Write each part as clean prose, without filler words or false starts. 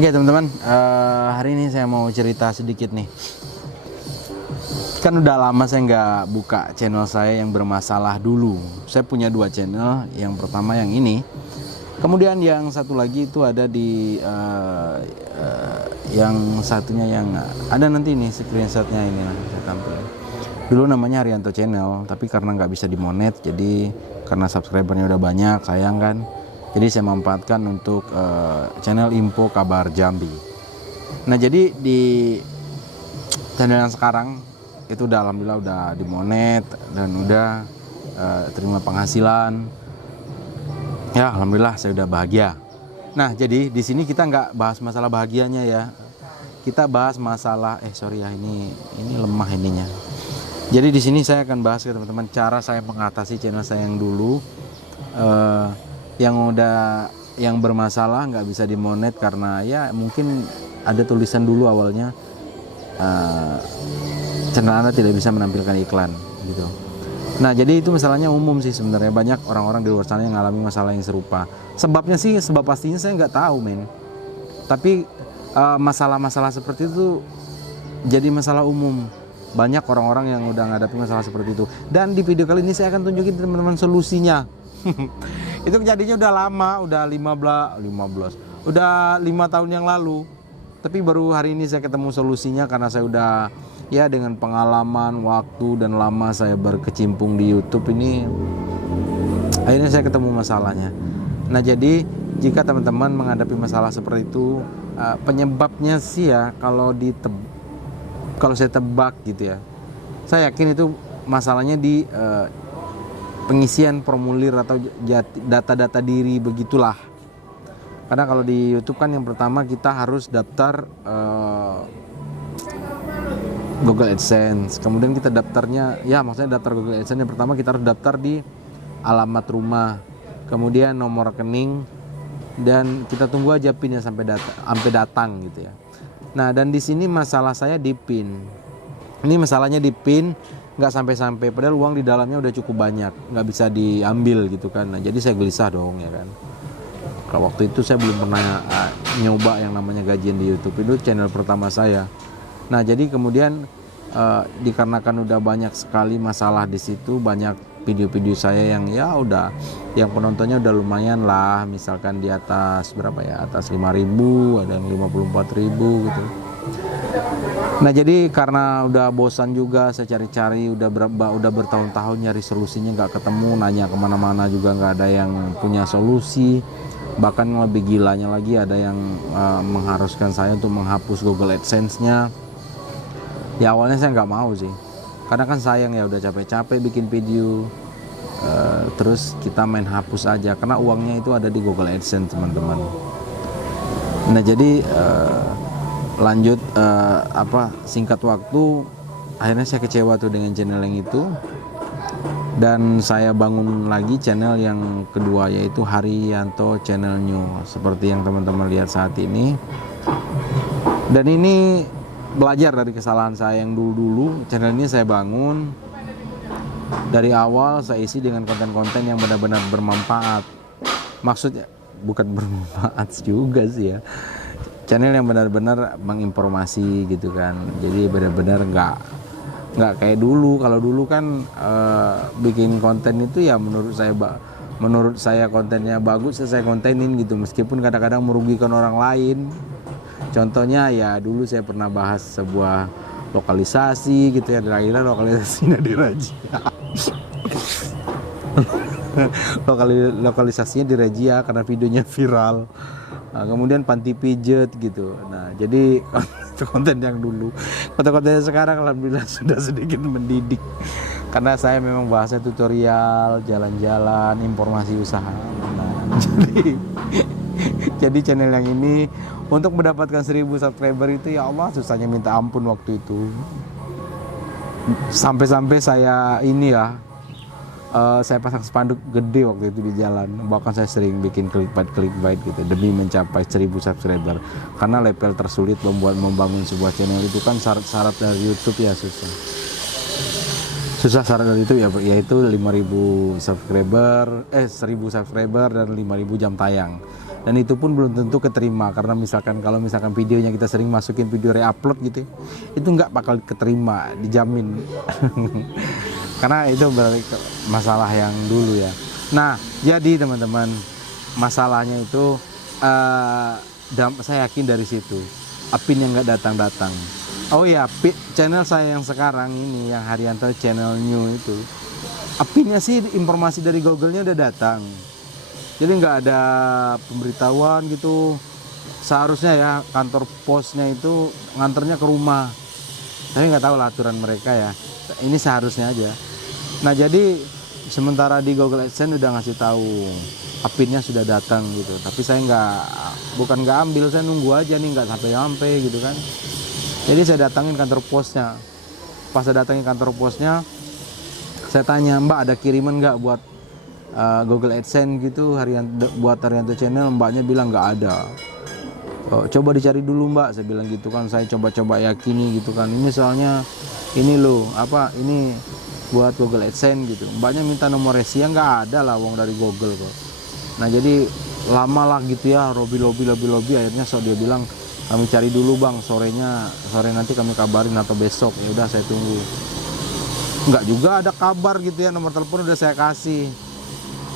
Oke teman-teman, hari ini saya mau cerita sedikit nih. Kan udah lama saya nggak buka channel saya yang bermasalah dulu. Saya punya dua channel, yang pertama yang ini. Kemudian yang satu lagi itu ada di yang satunya yang ada nanti nih screenshotnya ini lah saya tampil. Dulu namanya Haryanto Channel, tapi karena nggak bisa dimonet, jadi karena subscribernya udah banyak, sayang kan. Jadi saya manfaatkan untuk channel info kabar Jambi. Nah jadi di channel yang sekarang itu udah alhamdulillah udah dimonet dan udah terima penghasilan. Ya alhamdulillah saya udah bahagia. Nah jadi di sini kita nggak bahas masalah bahagianya ya. Kita bahas masalah ini lemah ininya. Jadi di sini saya akan bahas ke teman-teman cara saya mengatasi channel saya yang dulu. Yang bermasalah nggak bisa dimonet karena ya mungkin ada tulisan dulu awalnya channel Anda tidak bisa menampilkan iklan gitu. Nah jadi itu masalahnya umum sih sebenarnya, banyak orang-orang di luar sana yang mengalami masalah yang serupa. Sebabnya sih, sebab pastinya saya nggak tahu men. Tapi masalah-masalah seperti itu jadi masalah umum. Banyak orang-orang yang udah ngadapin masalah seperti itu. Dan di video kali ini saya akan tunjukin teman-teman solusinya. Itu kejadiannya udah lama, udah 15 udah 5 tahun yang lalu, tapi baru hari ini saya ketemu solusinya karena saya udah ya dengan pengalaman, waktu dan lama saya berkecimpung di YouTube ini, akhirnya saya ketemu masalahnya. Nah jadi jika teman-teman menghadapi masalah seperti itu, penyebabnya sih ya kalau saya tebak gitu ya, saya yakin itu masalahnya di pengisian formulir atau data-data diri begitulah. Karena kalau di YouTube kan yang pertama kita harus daftar Google AdSense. Kemudian kita daftarnya, ya maksudnya daftar Google AdSense yang pertama kita harus daftar di alamat rumah, kemudian nomor rekening, dan kita tunggu aja pinnya sampai datang gitu ya. Nah dan di sini masalah saya di pin. Ini masalahnya di pin, nggak sampai-sampai, padahal uang di dalamnya udah cukup banyak, nggak bisa diambil gitu kan. Nah jadi saya gelisah dong ya kan. Kalau waktu itu saya belum pernah nyoba yang namanya gajian di YouTube, itu channel pertama saya. Nah jadi kemudian dikarenakan udah banyak sekali masalah di situ, banyak video-video saya yang ya udah, yang penontonnya udah lumayan lah, misalkan di atas berapa ya, atas 5.000, ada yang 54.000 gitu. Nah jadi karena udah bosan juga saya cari-cari, udah bertahun-tahun nyari solusinya nggak ketemu, nanya kemana-mana juga nggak ada yang punya solusi. Bahkan yang lebih gilanya lagi ada yang mengharuskan saya untuk menghapus Google AdSense-nya. Ya awalnya saya nggak mau sih, karena kan sayang ya, udah capek-capek bikin video, terus kita main hapus aja karena uangnya itu ada di Google AdSense teman-teman. Nah jadi lanjut singkat waktu akhirnya saya kecewa tuh dengan channel yang itu, dan saya bangun lagi channel yang kedua yaitu Haryanto Channel New seperti yang teman-teman lihat saat ini. Dan ini belajar dari kesalahan saya yang dulu. Channel ini saya bangun dari awal, saya isi dengan konten-konten yang benar-benar bermanfaat. Maksudnya bukan bermanfaat juga sih ya, channel yang benar-benar menginformasi gitu kan. Jadi benar-benar nggak kayak dulu. Kalau dulu kan bikin konten itu ya menurut saya kontennya bagus, saya kontenin gitu, meskipun kadang-kadang merugikan orang lain. Contohnya ya dulu saya pernah bahas sebuah lokalisasi gitu ya, akhirnya lokalisasinya dirajia. Lokalisasinya dirajia karena videonya viral. Nah, kemudian panti pijet gitu. Nah jadi konten yang dulu, konten sekarang alhamdulillah sudah sedikit mendidik karena saya memang bahasnya tutorial, jalan-jalan, informasi usaha. Nah, jadi channel yang ini untuk mendapatkan 1.000 subscriber itu ya Allah susahnya minta ampun waktu itu. Sampai-sampai saya ini ya, saya pasang spanduk gede waktu itu di jalan. Bahkan saya sering bikin clickbait gitu demi mencapai 1.000 subscriber. Karena level tersulit membangun sebuah channel itu kan syarat dari YouTube ya susah syarat dari itu ya, yaitu 5.000 subscriber, 1.000 subscriber dan 5.000 jam tayang. dan itu pun belum tentu keterima, karena kalau misalkan videonya kita sering masukin video reupload gitu, itu nggak bakal keterima, dijamin. Karena itu berarti masalah yang dulu ya. Nah, jadi teman-teman, masalahnya itu saya yakin dari situ Apin yang nggak datang-datang. Oh ya, channel saya yang sekarang ini, yang Haryanto Channel New itu, Apinnya sih informasi dari Google-nya udah datang. Jadi nggak ada pemberitahuan gitu. Seharusnya ya kantor posnya itu nganternya ke rumah. Tapi nggak tahu lah aturan mereka ya. Ini seharusnya aja. Nah jadi sementara di Google AdSense udah ngasih tahu Apinnya sudah datang gitu. Tapi saya bukan nggak ambil, saya nunggu aja nih, nggak sampai gitu kan. Jadi saya datangin kantor posnya. Pas saya datangin kantor posnya, saya tanya, Mbak ada kiriman nggak buat Google AdSense gitu buat Haryanto Channel? Mbaknya bilang nggak ada. Oh, coba dicari dulu Mbak, saya bilang gitu kan. Saya coba yakini gitu kan, ini soalnya ini loh ini buat Google AdSense gitu. Mbaknya minta nomor resi, ya nggak ada lah wong dari Google kok. Nah jadi lama lah gitu ya, lobby akhirnya dia bilang kami cari dulu bang, sore nanti kami kabarin atau besok. Ya udah saya tunggu. Nggak juga ada kabar gitu ya, nomor telepon udah saya kasih.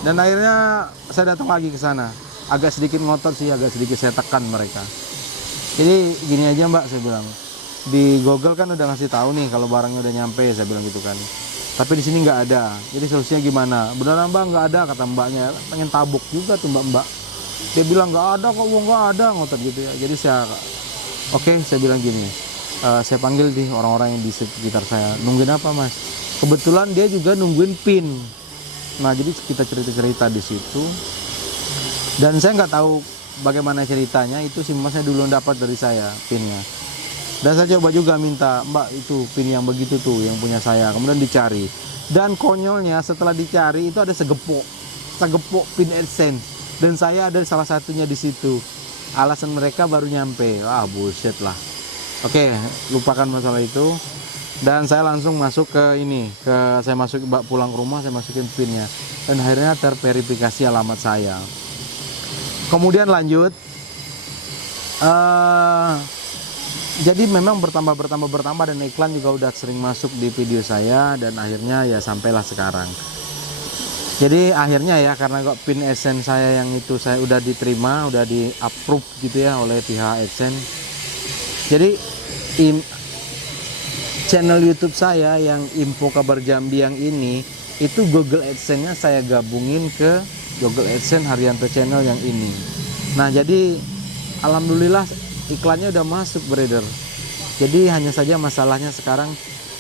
Dan akhirnya saya datang lagi ke sana. Agak sedikit ngotot sih, agak sedikit saya tekan mereka. Jadi gini aja Mbak, saya bilang. Di Google kan udah ngasih tahu nih kalau barangnya udah nyampe, saya bilang gitu kan. Tapi di sini nggak ada. Jadi solusinya gimana? Beneran Mbak nggak ada, kata Mbaknya. Pengen tabuk juga tuh Mbak. Dia bilang nggak ada kok, nggak ada, ngotot gitu ya. Jadi saya bilang gini. Saya panggil di orang-orang yang di sekitar saya. Nungguin apa Mas? Kebetulan dia juga nungguin PIN. Nah jadi kita cerita di situ, dan saya nggak tahu bagaimana ceritanya, itu si masnya dulu dapat dari saya PIN-nya. Dan saya coba juga minta, Mbak itu PIN yang begitu tuh yang punya saya. Kemudian dicari, dan konyolnya setelah dicari itu ada segepok PIN AdSense, dan saya ada salah satunya di situ. Alasan mereka baru nyampe, bullshit lah. Oke, lupakan masalah itu. Dan saya langsung masuk saya pulang ke rumah, saya masukin PIN-nya, dan akhirnya terverifikasi alamat saya. Kemudian lanjut, jadi memang bertambah, dan iklan juga udah sering masuk di video saya, dan akhirnya ya sampailah sekarang. Jadi akhirnya ya, karena kok PIN AdSense saya yang itu saya udah diterima, udah di approve gitu ya oleh pihak AdSense. Jadi channel YouTube saya yang Info Kabar Jambi yang ini, itu Google AdSense-nya saya gabungin ke Google AdSense Haryanto Channel yang ini. Nah jadi alhamdulillah iklannya udah masuk beredar. Jadi hanya saja masalahnya sekarang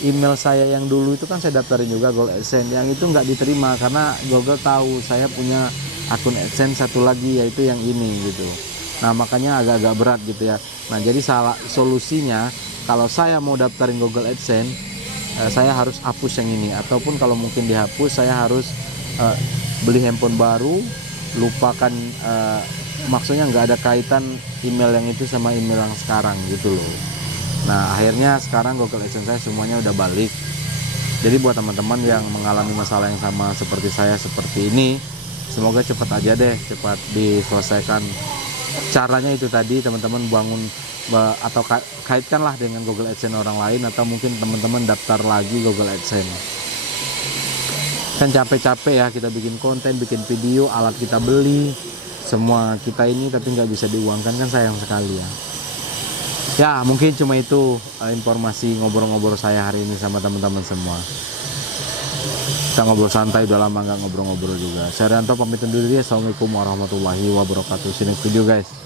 email saya yang dulu itu kan saya daftarin juga Google AdSense, yang itu nggak diterima karena Google tahu saya punya akun AdSense satu lagi, yaitu yang ini gitu. Nah makanya agak-agak berat gitu ya. Nah jadi solusinya, kalau saya mau daftarin Google AdSense, saya harus hapus yang ini, ataupun kalau mungkin dihapus saya harus beli handphone baru, lupakan, maksudnya nggak ada kaitan email yang itu sama email yang sekarang gitu loh. Nah akhirnya sekarang Google AdSense saya semuanya udah balik. Jadi buat teman-teman yang mengalami masalah yang sama seperti saya seperti ini, semoga cepat aja deh, cepat diselesaikan. Caranya itu tadi, teman-teman bangun atau kaitkanlah dengan Google AdSense orang lain, atau mungkin teman-teman daftar lagi Google AdSense. Kan capek-capek ya kita bikin konten, bikin video, alat kita beli, semua kita ini, tapi nggak bisa diuangkan, kan sayang sekali ya. Ya mungkin cuma itu informasi ngobrol-ngobrol saya hari ini sama teman-teman semua. Kita ngobrol santai, udah lama nggak ngobrol-ngobrol juga. Saya Haryanto pamit undur diri. Assalamualaikum warahmatullahi wabarakatuh. See you next video guys.